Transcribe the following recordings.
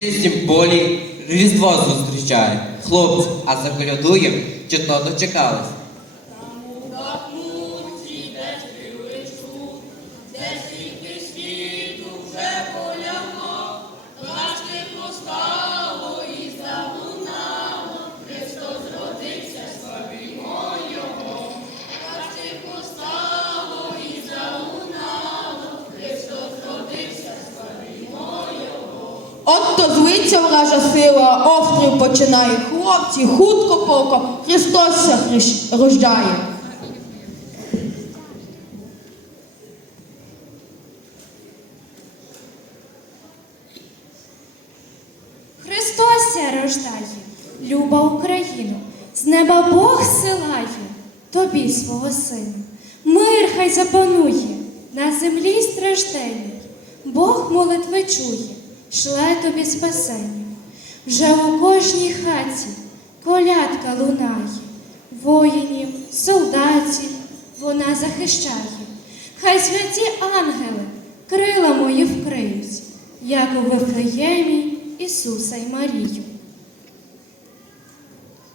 Тим болі Різдво зустрічає. Хлопці, а заколядуєм, то дочекались. От вража сила, острів починає хлопці, хутко полко, Христос ся рождає. Христос рождає, люба Україну, з неба Бог силає тобі свого сина. Мир хай запанує на землі стражденній. Бог молитви чує, шле тобі спасення. Вже у кожній хаті колядка лунає, воїнів, солдатів вона захищає. Хай святі ангели крила мої вкриють, як у Вифлеємі Ісуса й Марію.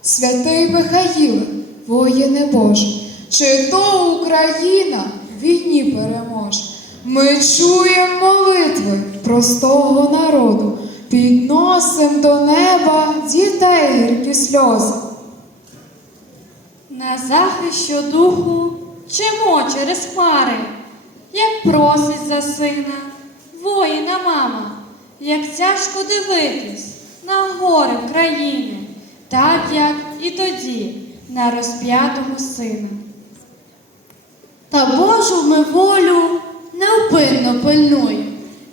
Святий Михаїл, воїне Боже, чи то Україна в війні переможе? Ми чуємо молитви простого народу, підносим до неба дітей гіркі сльози. На захист щодуху чимо через хмари, як просить за сина, воїна мама, як тяжко дивитись на гори країни, так як і тоді на розп'ятого сина. Та Божу ми волю невпинно пильнує,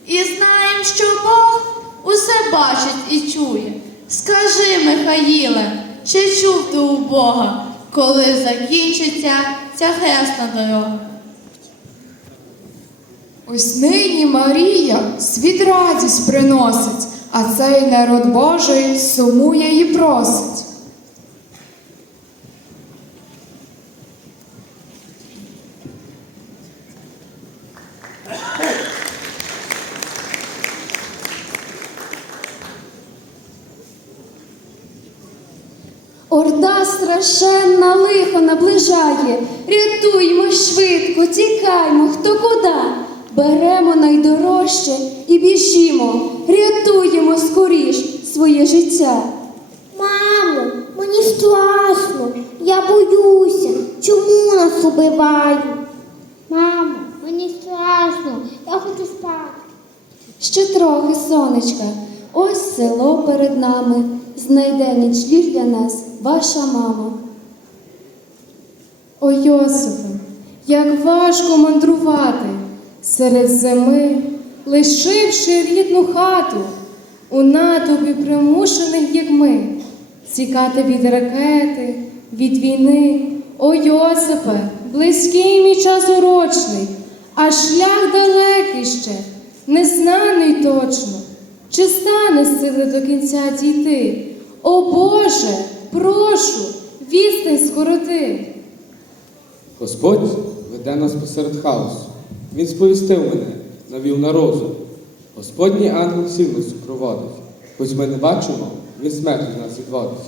і знаєм, що Бог усе бачить і чує. Скажи, Михаїле, чи чув ти у Бога, коли закінчиться ця хресна дорога? Ось нині Марія світ радість приносить, а цей народ Божий сумує і просить. Орда страшенна лихо наближає. Рятуймо швидко, тікаймо, хто куди. Беремо найдорожче і біжімо, рятуємо скоріш своє життя. Мамо, мені страшно, я боюся, чому нас убивають? Мамо, мені страшно, я хочу спати. Ще трохи, сонечка, ось село перед нами. Знайде нічліг для нас ваша мама. О Йосифе, як важко мандрувати серед зими, лишивши рідну хату, у натовпі примушених, як ми, тікати від ракети, від війни. О Йосипе, близький мій час урочний, а шлях далекий ще, незнаний точно. Чи стане сили до кінця дійти? О Боже, прошу, відстань скороти. Господь веде нас посеред хаосу. Він сповістив мене, навів на розум. Господній ангел нас супроводить. Хоч ми не бачимо, він смерть від нас відводить.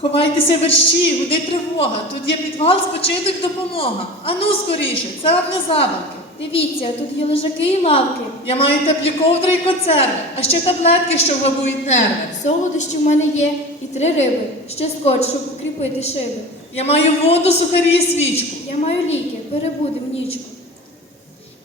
Ховайтеся верщі, гуди тривога. Тут є підвал, спочиток, допомога. Ану скоріше, це вам не забавки. Дивіться, тут є лежаки і лавки. Я маю теплі ковдри і консерви, а ще таблетки, що вгабують нерви. Солодощі в мене є і три риби, ще скотч, щоб укріпити шиби. Я маю воду, сухарі і свічку. Я маю ліки, перебудем нічку.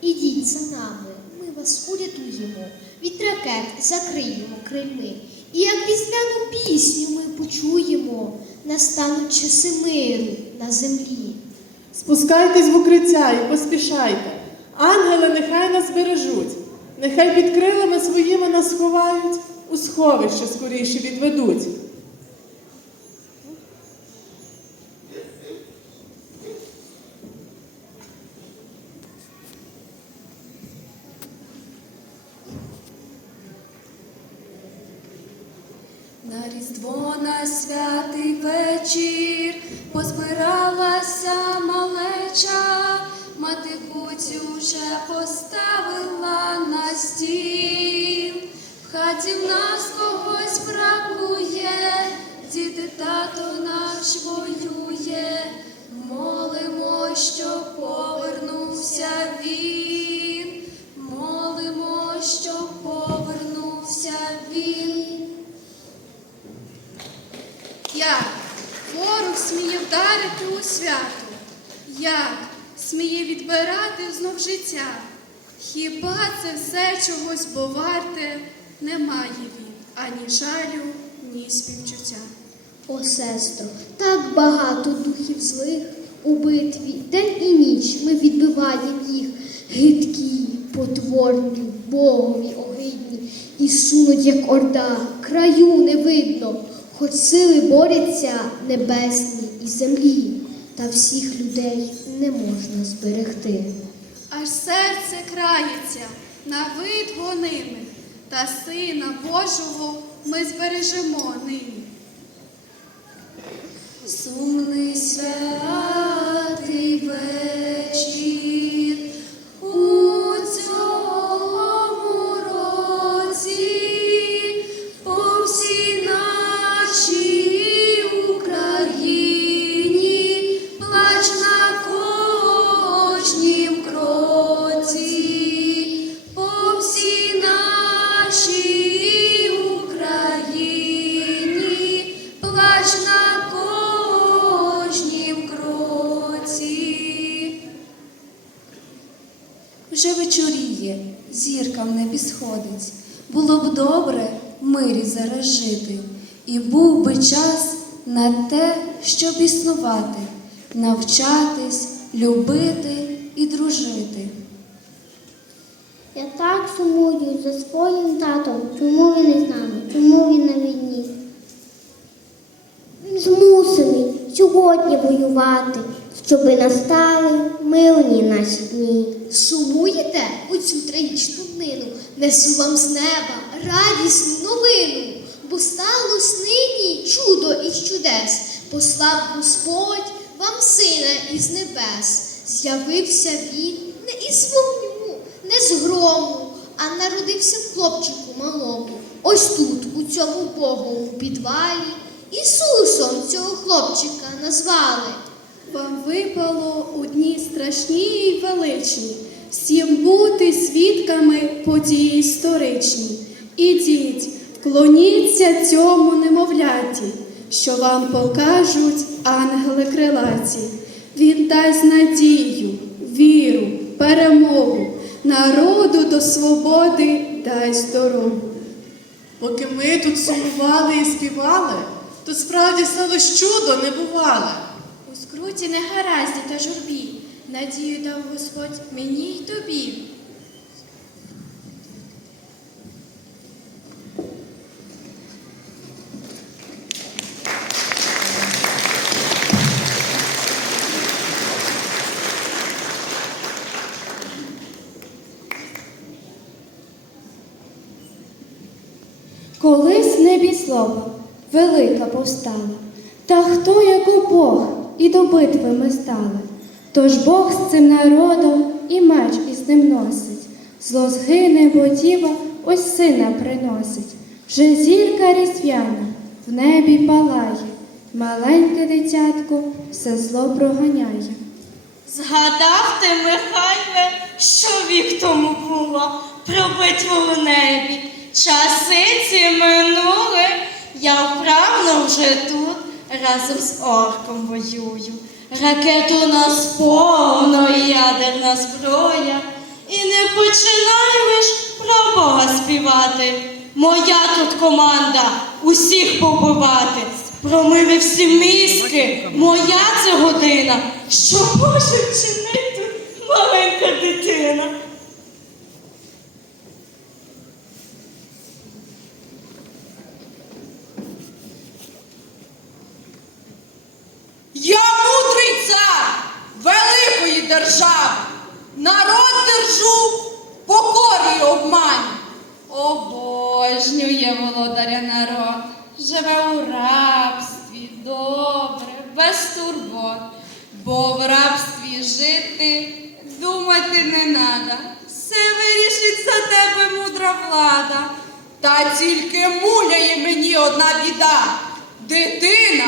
Ідіть за нами, ми вас урятуємо, від ракет закриємо крильми. І як пісняну пісню ми почуємо, настануть часи миру на землі. Спускайтесь в укриття і поспішайте. Ангели нехай нас бережуть, нехай під крилами своїми нас сховають, у сховище скоріше відведуть. На різдво на святий вечір позбиралася вже поставила на стіл. В хаті в нас когось бракує, діти тато наш воює, молимо, щоб повернувся він, молимо, щоб повернувся він. Як ворог сміє вдарити у свято, як сміє відбирати знов життя. Хіба це все чогось бо варте? Немає він ані жалю, ні співчуття. О, сестро, так багато духів злих у битві, день і ніч ми відбиваємо їх. Гидкі, потворні, богові огидні, і сунуть, як орда, краю не видно, хоч сили борються небесні і землі, та всіх людей не можна зберегти. Аж серце крається на вид гонимих, та Сина Божого ми збережемо нині. Сумний святий Вже вечоріє, зірка в небі сходить. Було б добре мирі зараз жити, і був би час на те, щоб існувати, навчатись, любити і дружити. Я так сумую за своїм татом. Чому він не з нами? Чому він на війні? Він змусений сьогодні воювати, щоби настали мирні наші дні. Сумуєте у цю трагічну днину? Несу вам з неба радісну новину, бо сталось нині чудо із чудес. Послав Господь вам сина із небес. З'явився він не із вогню, не з грому, а народився в хлопчику малому. Ось тут, у цьому боговому підвалі, Ісусом цього хлопчика назвали. Вам випало у дні страшні й величні, всім бути свідками події історичні. Ідіть, вклоніться цьому немовляті, що вам покажуть ангели крилаті. Він дасть надію, віру, перемогу, народу до свободи дасть дорогу. Поки ми тут сумували і співали, то справді сталося чудо небувале. Скруті негаразді та журбі, надію дав Господь мені й тобі. Колись в небі слава велика повстала, та хто як Бог і до битви ми стали. Тож Бог з цим народом і меч із ним носить. Зло згине, бо діва ось сина приносить. Вже зірка різдвяна в небі палає, маленьке дитятко все зло проганяє. Згадав ти, Михайле, що вік тому було про битву в небі. Часи ці минули, я вправно вже тут разом з орком воюю. Ракету нас повно, ядерна зброя. І не починай ж про Бога співати. Моя тут команда усіх побивати. Промиви всі мізки, моя це година. Що може вчинити маленька дитина? Я мудрий цар великої держави. Народ держу, покорі обмань. Обожнює володаря народ, живе у рабстві, добре, без турбот, бо в рабстві жити, думати не надо. Все вирішить за тебе мудра влада. Та тільки муляє мені одна біда. Дитина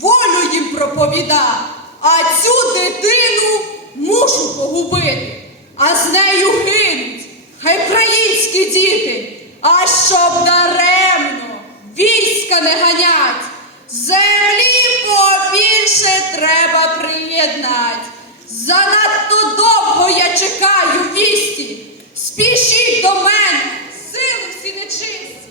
волю їм проповіда, а цю дитину мушу погубити, а з нею гинуть, хай українські діти, а щоб даремно війська не ганять, землі побільше треба приєднать. Занадто довго я чекаю вісті, спішіть до мене, нечисті.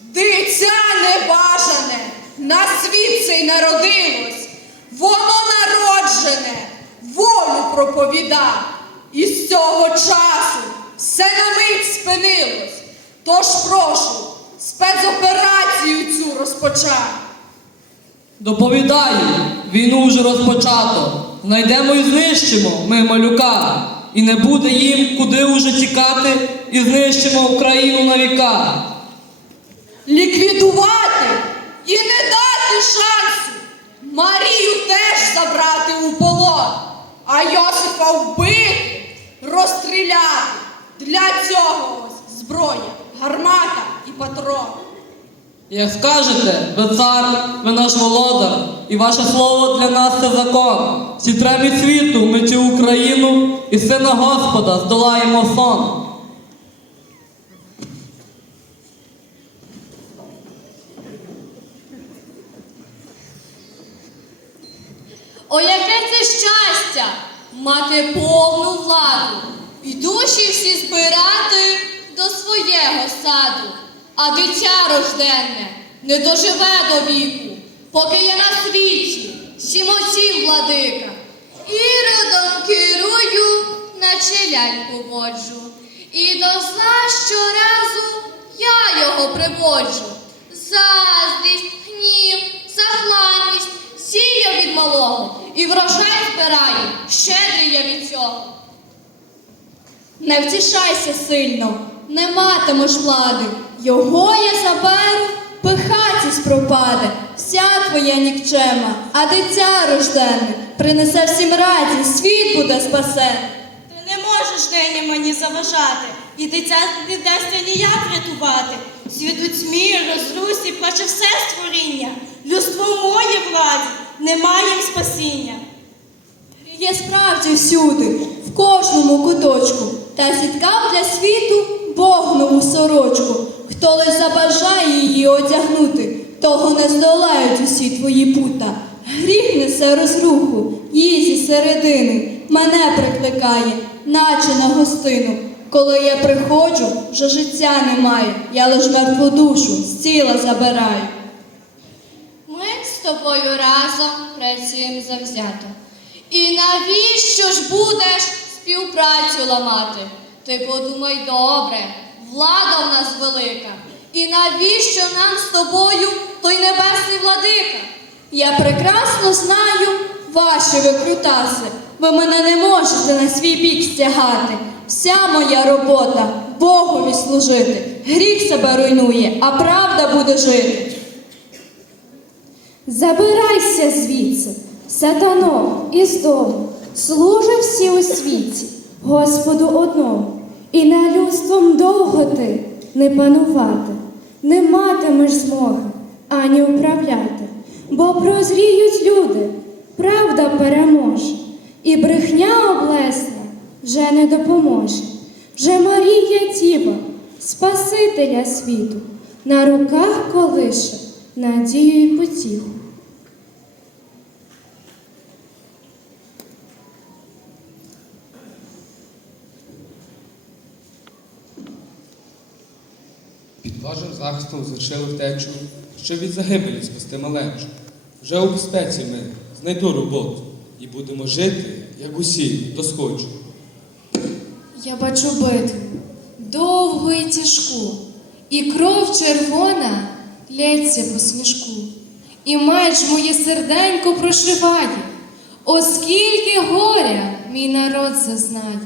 Дитя небажане, на світ цей народилось, воно народжене, волю проповіда. І з цього часу все на мить спинилось. Тож прошу, спецоперацію цю розпочати. Доповідаю, війну вже розпочато. Знайдемо і знищимо ми малюка. І не буде їм куди уже тікати, і знищимо Україну на віка. ліквідувати і не дати шансу Марію теж забрати у полон, а Йосифа вбити, розстріляти. Для цього ось зброя, гармата і патрон. Як скажете, ви цар, ви наш володар, і ваше слово для нас це закон. Всі тремі світу, ми цю Україну, і сина Господа здолаємо сон. О, яке це щастя мати повну владу і душі всі збирати до свого саду, а дитя рожденне не доживе до віку, поки я на світі, всім отців владика. Іродом керую, наче ляльку воджу, і до зла щоразу я його приводжу. Заздрість, гнів, захланність сію від малого і врожай збираю, щедрий я від цього. Не втішайся сильно, не матимеш влади. Його я заберу, пихатість пропаде, вся твоя нікчема, а дитя рождене принесе всім радість, світ буде спасений. Ти не можеш нині мені заважати, і дитя не вдасться ніяк врятувати. Світу тьмі, розрусі, плаче все створіння. Людство моїй владі, немає їм спасіння. Є справді всюди, в кожному куточку, та зіткав для світу Бог нову сорочку. Хто лиш забажає її одягнути, того не здолають усі твої пута. Гріх несе розруху, її зі середини мене прикликає, наче на гостину. Коли я приходжу, вже життя немає, я лиш мертву душу з тіла забираю. Ми з тобою разом працюємо завзято. І навіщо ж будеш співпрацю ламати? Ти подумай добре, влада в нас велика. І навіщо нам з тобою той небесний владика? Я прекрасно знаю ваші викрутаси. Ви мене не можете на свій бік стягати. Вся моя робота Богові служити. Гріх себе руйнує, а правда буде жити. Забирайся звідси, сатано, із дому, служи всі у світі, Господу одному, і на людством довго ти не панувати, не матимеш змоги ані управляти, бо прозріють люди, правда переможе, і брехня облесна вже не допоможе. Вже Марія Тіба, Спасителя світу, на руках колише надію й потіху. Під захистом звершили втечу, що від загибелі спасти малечу. Вже у безпеці ми знайду роботу і будемо жити, як усі, досхочу. Я бачу битву, довгу і тяжку, і кров червона лється по сніжку, і меч моє серденько прошиває, оскільки горя мій народ зазнає.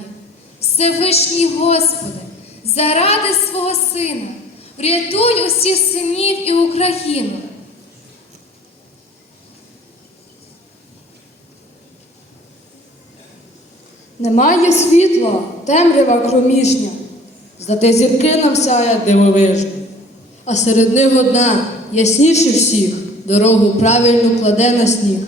Всевишній Господи, заради свого сина, врятуй усіх синів і Україну. Немає світла, темрява кромішня. Зате зірки нам сяє дивовижно. А серед них одна, ясніше всіх, дорогу правильну кладе на сніг.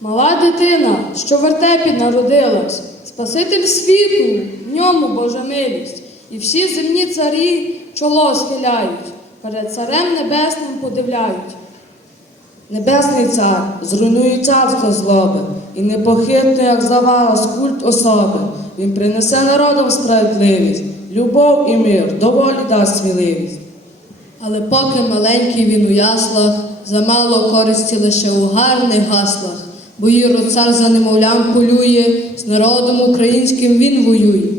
Мала дитина, що в вертепі народилась, Спаситель світу, в ньому Божа милість, і всі земні царі чоло схиляють, перед царем небесним подивляють. Небесний цар зруйнує царство злоби, і непохитно, як завала, скульт особи. Він принесе народам справедливість, любов і мир, доволі дасть сміливість. Але поки маленький він у яслах, замало користі лише у гарних гаслах, бо Ірод цар за немовлям полює, з народом українським він воює.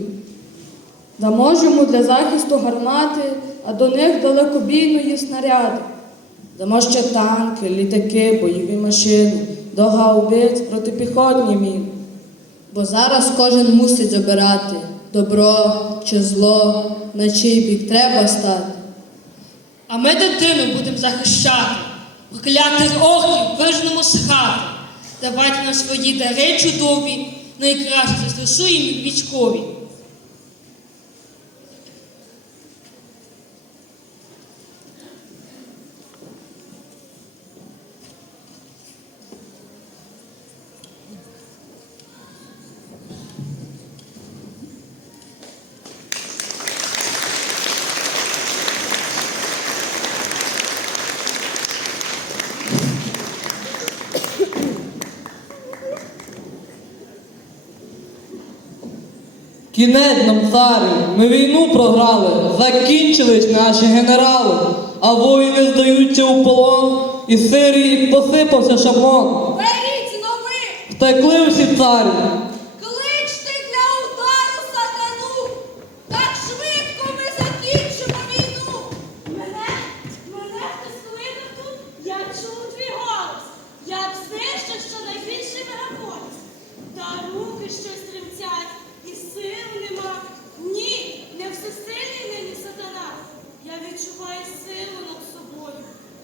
Дамо ж для захисту гармати, а до них далекобійної снаряди. Дамо ще танки, літаки, бойові машини, до гаубиць протипіхотні міни. Бо зараз кожен мусить обирати добро чи зло, на чий бік треба стати. А ми дитину будемо захищати, проклятих охів вижнемо з хати. Давайте нам свої дари чудові, найкраще застосуємо військові. Кінець нам царю, ми війну програли, закінчились наші генерали, а воїни здаються у полон, і Сирії посипався шаблон. Беріть нових, Втекли всі царі, кличте для удару сатану. Так швидко ми закінчимо війну. Мене, мене хтось кликав тут, я чув твій голос. Я б знищив щонайбільший мегаполіс. Та руки щось тремтять, і сил нема. Ні, не всесильний нині сатана. Я відчуваю силу над собою.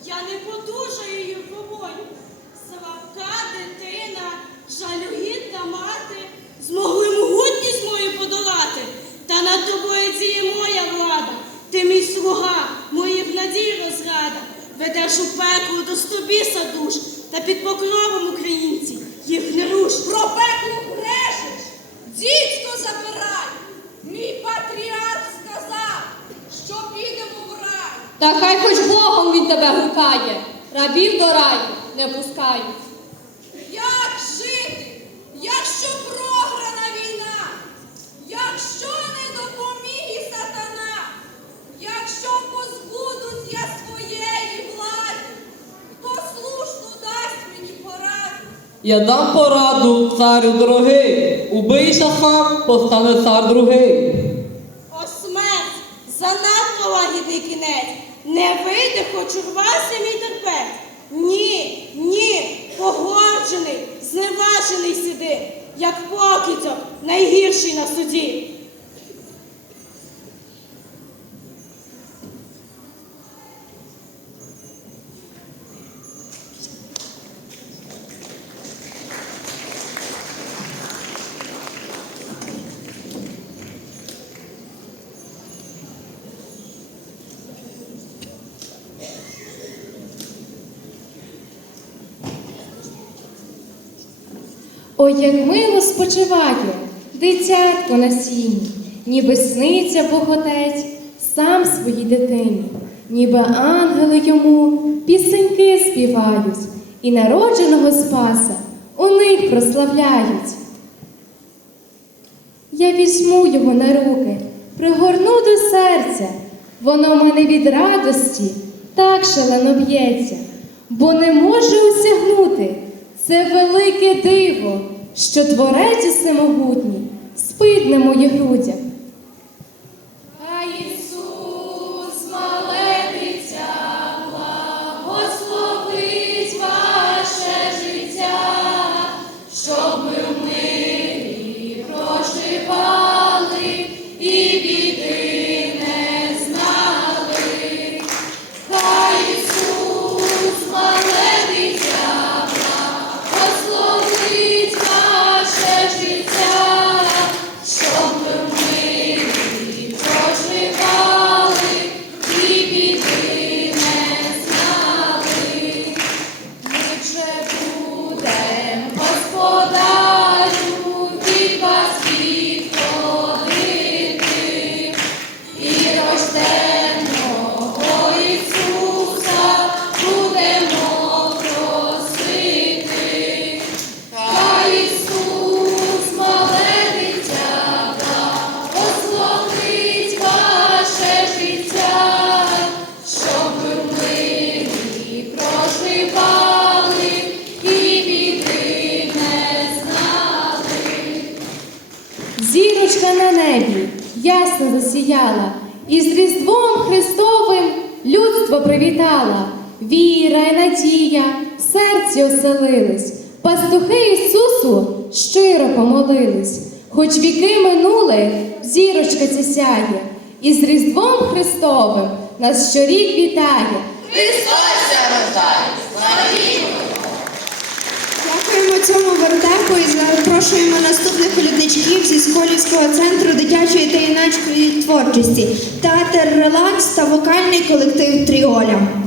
Я не подужаю її в побою. Слабка дитина, жалюгідна мати, змогли могутність мою подолати. Та над тобою діє моя влада. Ти мій слуга, моїх надій розрада. Ведеш у пекло до стобіса душ, та під покровом українці їх не руш. Про пекло брешеш, дідько забирай. Мій патріарх сказав, що підемо в рай. Та хай хоч Богом він тебе гукає, рабів до раю не пускають. Як жити, якщо програна війна, якщо не допоміг і сатана, якщо позбудуть я своєї влади, хто слушну дасть мені пораду? я дам пораду, царю дорогий, убийся сам, постане цар другий. О, смерть! Занадто лагідний кінець. Не вийде, хоч урвався мій терпець. Ні, ні, погорджений, зневажений сиди, як покидьок, найгірший на суді. Ой, як мило спочиває, дитятко на сіні, ніби сниться Боготець сам своїй дитині, ніби ангели йому пісеньки співають, і народженого Спаса у них прославляють. Я візьму його на руки, пригорну до серця, воно мене від радості так шалено б'ється, бо не може осягнути це велике диво, що творець всемогутній спить на моїх грудях. Ясно засіяла, і з Різдвом Христовим людство привітала. Віра й надія в серці оселились, пастухи Ісусу щиро помолились, хоч віки минули, зірочка ця сяє, і з Різдвом Христовим нас щорік вітає. Дякуємо цьому вертепу і запрошуємо наступних колядничків зі Сколівського центру дитячої та юнацької творчості, театр релакс та вокальний колектив Тріоля.